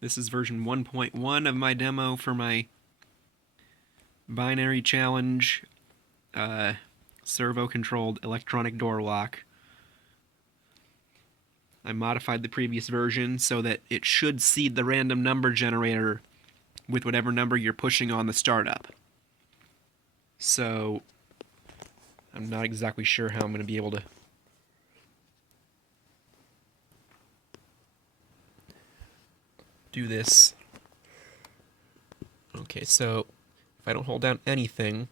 This is version 1.1 of my demo for my binary challenge servo-controlled electronic door lock. I modified the previous version so that it should seed the random number generator with whatever number you're pushing on the startup. So I'm not exactly sure how I'm going to be able to do this. Okay, so if I don't hold down anything,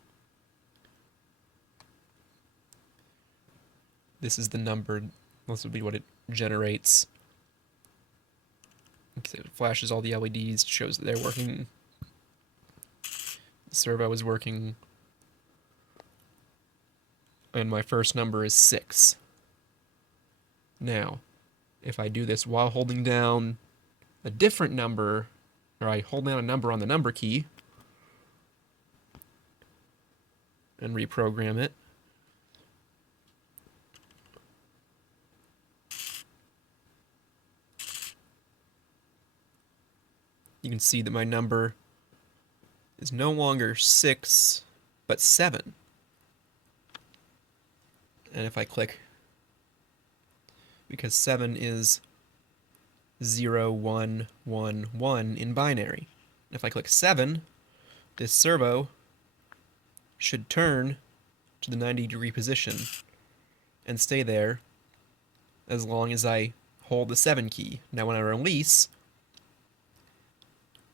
this is the number. This would be what it generates. Okay, it flashes all the LEDs, shows that they're working. The servo is working. And my first number is 6. Now, if I do this while holding down a different number, or I hold down a number on the number key and reprogram it, you can see that my number is no longer 6, but 7. And if I click, because 7 is 0, 1, 1, 1 in binary. If I click 7, this servo should turn to the 90-degree position and stay there as long as I hold the 7 key. Now when I release,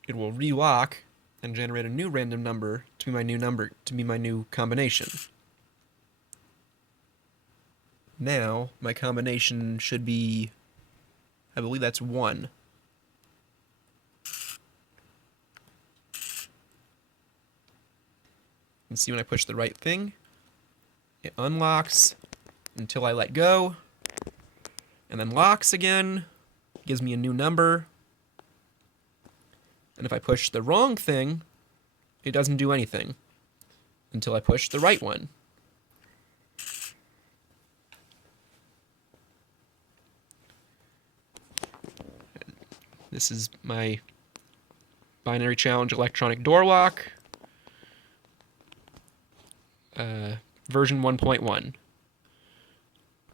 it will relock and generate a new random number to be my new combination. Now my combination should be, I believe that's 1. And see when I push the right thing, it unlocks until I let go, and then locks again, gives me a new number. And if I push the wrong thing, it doesn't do anything until I push the right one. This is my binary challenge electronic door lock, version 1.1.